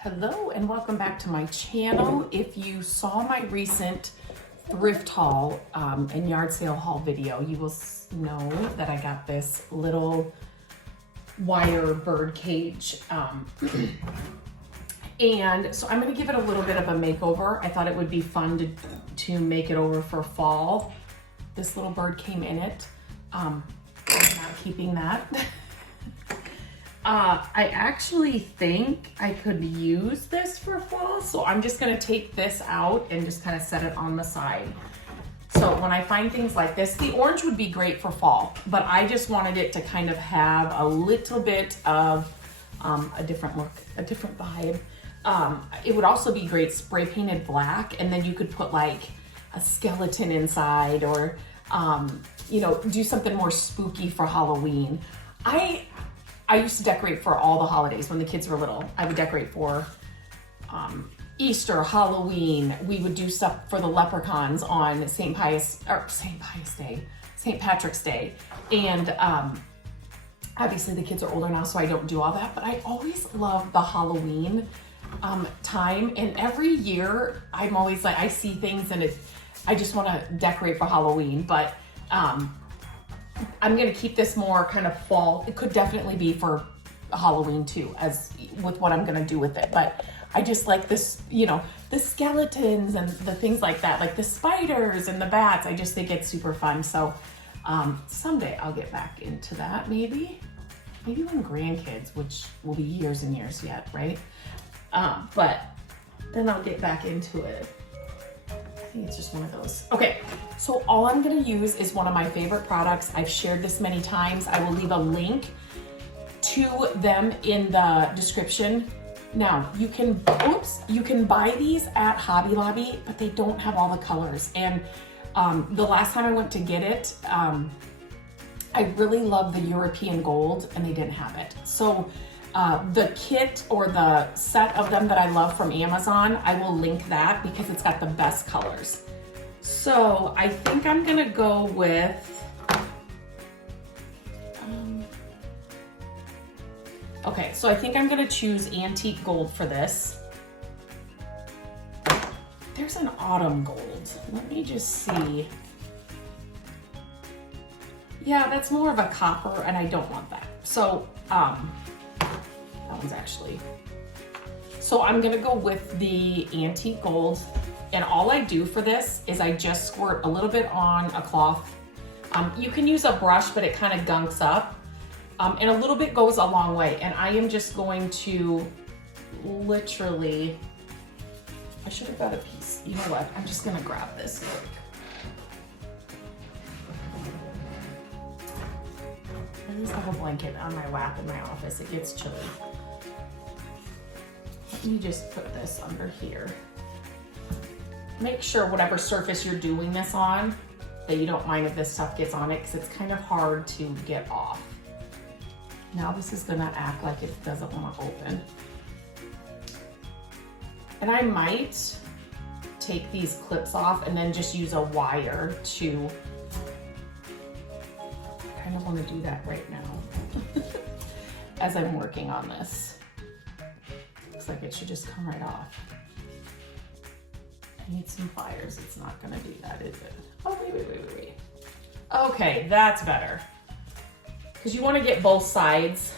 Hello and welcome back to my channel. If you saw my recent thrift haul and yard sale haul video, you will know that I got this little wire bird cage. And so I'm gonna give it a little bit of a makeover. I thought it would be fun to make it over for fall. This little bird came in it. I'm not keeping that. I actually think I could use this for fall, so I'm just gonna take this out and just kind of set it on the side. So when I find things like this, the orange would be great for fall, but I just wanted it to kind of have a little bit of a different look, a different vibe. It would also be great spray painted black, and then you could put like a skeleton inside or, you know, do something more spooky for Halloween. I used to decorate for all the holidays when the kids were little. I would decorate for Easter, Halloween. We would do stuff for the leprechauns on St. Patrick's Day. And obviously the kids are older now, so I don't do all that, but I always love the Halloween time. And every year I'm always like, I see things and I just want to decorate for Halloween, but I'm gonna keep this more kind of fall. It could definitely be for Halloween too, as with what I'm gonna do with it. But I just like this, you know, the skeletons and the things like that, like the spiders and the bats. I just think it's super fun. So someday I'll get back into that, maybe when grandkids, which will be years and years yet, right? But then I'll get back into it. I think it's just one of those. Okay, so all I'm gonna use is one of my favorite products. I've shared this many times. I will leave a link to them in the description. Now, you can buy these at Hobby Lobby, but they don't have all the colors. And the last time I went to get it, I really love the European gold and they didn't have it. So the kit or the set of them that I love from Amazon, I will link that because it's got the best colors. So I think I'm gonna go with, okay, so I think I'm gonna choose antique gold for this. There's an autumn gold. Let me just see. Yeah, that's more of a copper and I don't want that. So, that one's actually, so I'm gonna go with the antique gold, and all I do for this is I just squirt a little bit on a cloth. You can use a brush, but it kind of gunks up, and a little bit goes a long way. And I am just going to literally, I should have got a piece. You know what? I'm just gonna grab this quick. I just have a blanket on my lap in my office. It gets chilly. Let me just put this under here. Make sure whatever surface you're doing this on, that you don't mind if this stuff gets on it, because it's kind of hard to get off. Now this is gonna act like it doesn't want to open. And I might take these clips off and then just use a wire to, I kind of want to do that right now as I'm working on this. Looks like it should just come right off. I need some pliers. It's not gonna do that, is it? Oh, wait. Okay, that's better. Because you want to get both sides,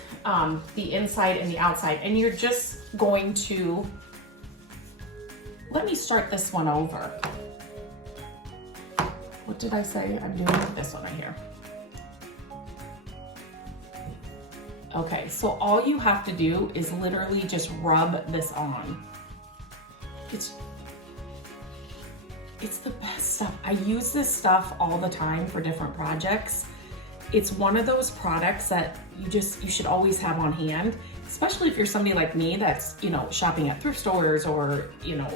the inside and the outside, and you're just going to, let me start this one over. What did I say I'm doing with this one right here? Okay, so all you have to do is literally just rub this on. It's the best stuff. I use this stuff all the time for different projects. It's one of those products that you should always have on hand, especially if you're somebody like me that's, you know, shopping at thrift stores or, you know,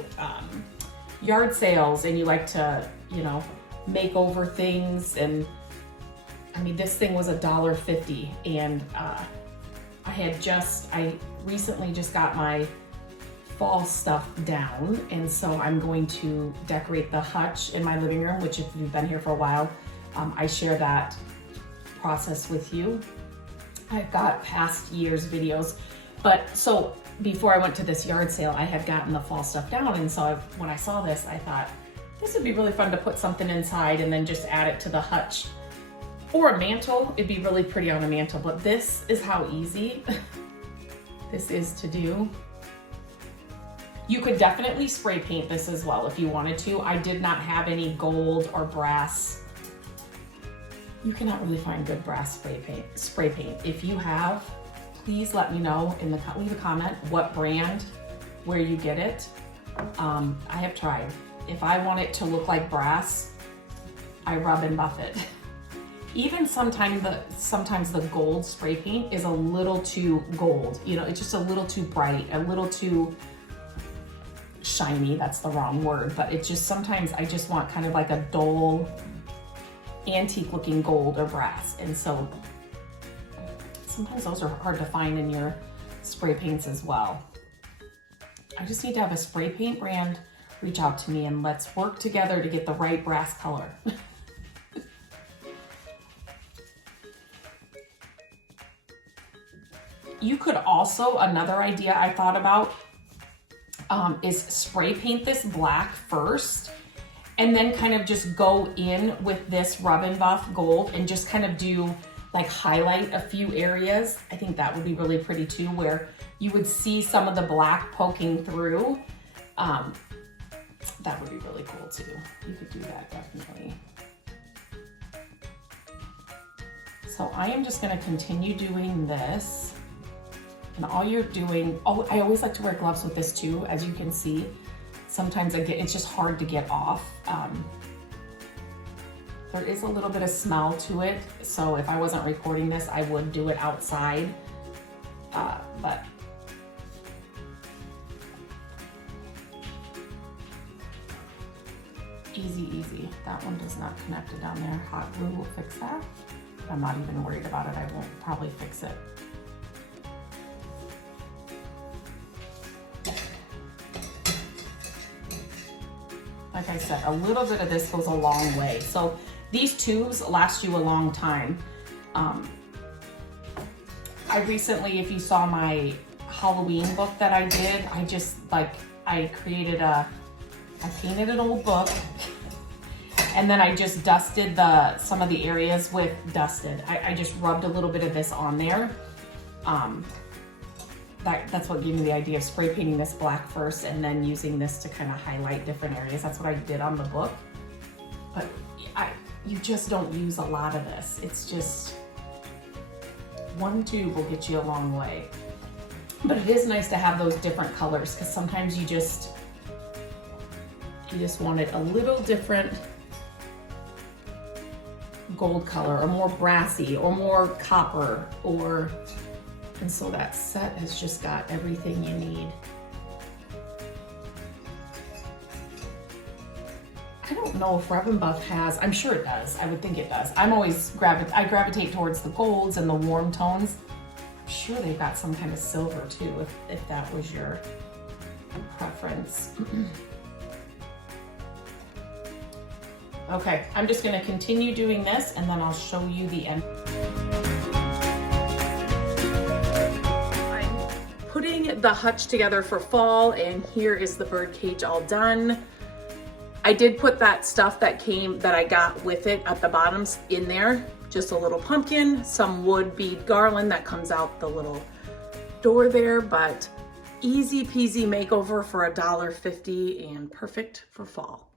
yard sales, and you like to, you know, make over things. And I mean, this thing was $1.50, and I recently just got my fall stuff down, and so I'm going to decorate the hutch in my living room, which if you've been here for a while, I share that process with you. I've got past years videos, but so before I went to this yard sale, I had gotten the fall stuff down. And so when I saw this, I thought this would be really fun to put something inside and then just add it to the hutch or a mantle. It'd be really pretty on a mantle, but this is how easy this is to do. You could definitely spray paint this as well if you wanted to. I did not have any gold or brass. You cannot really find good brass spray paint. If you have, please let me know leave a comment what brand, where you get it. I have tried. If I want it to look like brass, I rub and buff it. Even sometimes the gold spray paint is a little too gold. You know, it's just a little too bright, a little too shiny. That's the wrong word, but it's just sometimes I just want kind of like a dull, antique looking gold or brass. And so sometimes those are hard to find in your spray paints as well. I just need to have a spray paint brand reach out to me and let's work together to get the right brass color. You could also, another idea I thought about is spray paint this black first and then kind of just go in with this rub and buff gold and just kind of do like highlight a few areas. I think that would be really pretty too, where you would see some of the black poking through. That would be really cool too. You could do that definitely. So I am just gonna continue doing this. And all you're doing, oh, I always like to wear gloves with this too, as you can see. Sometimes it's just hard to get off. There is a little bit of smell to it, so if I wasn't recording this, I would do it outside, but easy. That one does not connect it down there. Hot glue will fix that. I'm not even worried about it. I won't probably fix it. Like I said, a little bit of this goes a long way. So these tubes last you a long time. I recently, if you saw my Halloween book that I did, I painted an old book and then I just dusted some of the areas with dusted. I just rubbed a little bit of this on there. That's what gave me the idea of spray painting this black first and then using this to kind of highlight different areas. That's what I did on the book. But you just don't use a lot of this. It's just one tube will get you a long way. But it is nice to have those different colors because sometimes you just want it a little different gold color or more brassy or more copper and so that set has just got everything you need. I don't know if Rub and Buff has, I'm sure it does. I would think it does. I gravitate towards the golds and the warm tones. I'm sure they've got some kind of silver too, if that was your preference. Okay, I'm just gonna continue doing this and then I'll show you the end. I'm putting the hutch together for fall and here is the bird cage all done. I did put that stuff that I got with it at the bottoms in there. Just a little pumpkin, some wood bead garland that comes out the little door there, but easy peasy makeover for $1.50 and perfect for fall.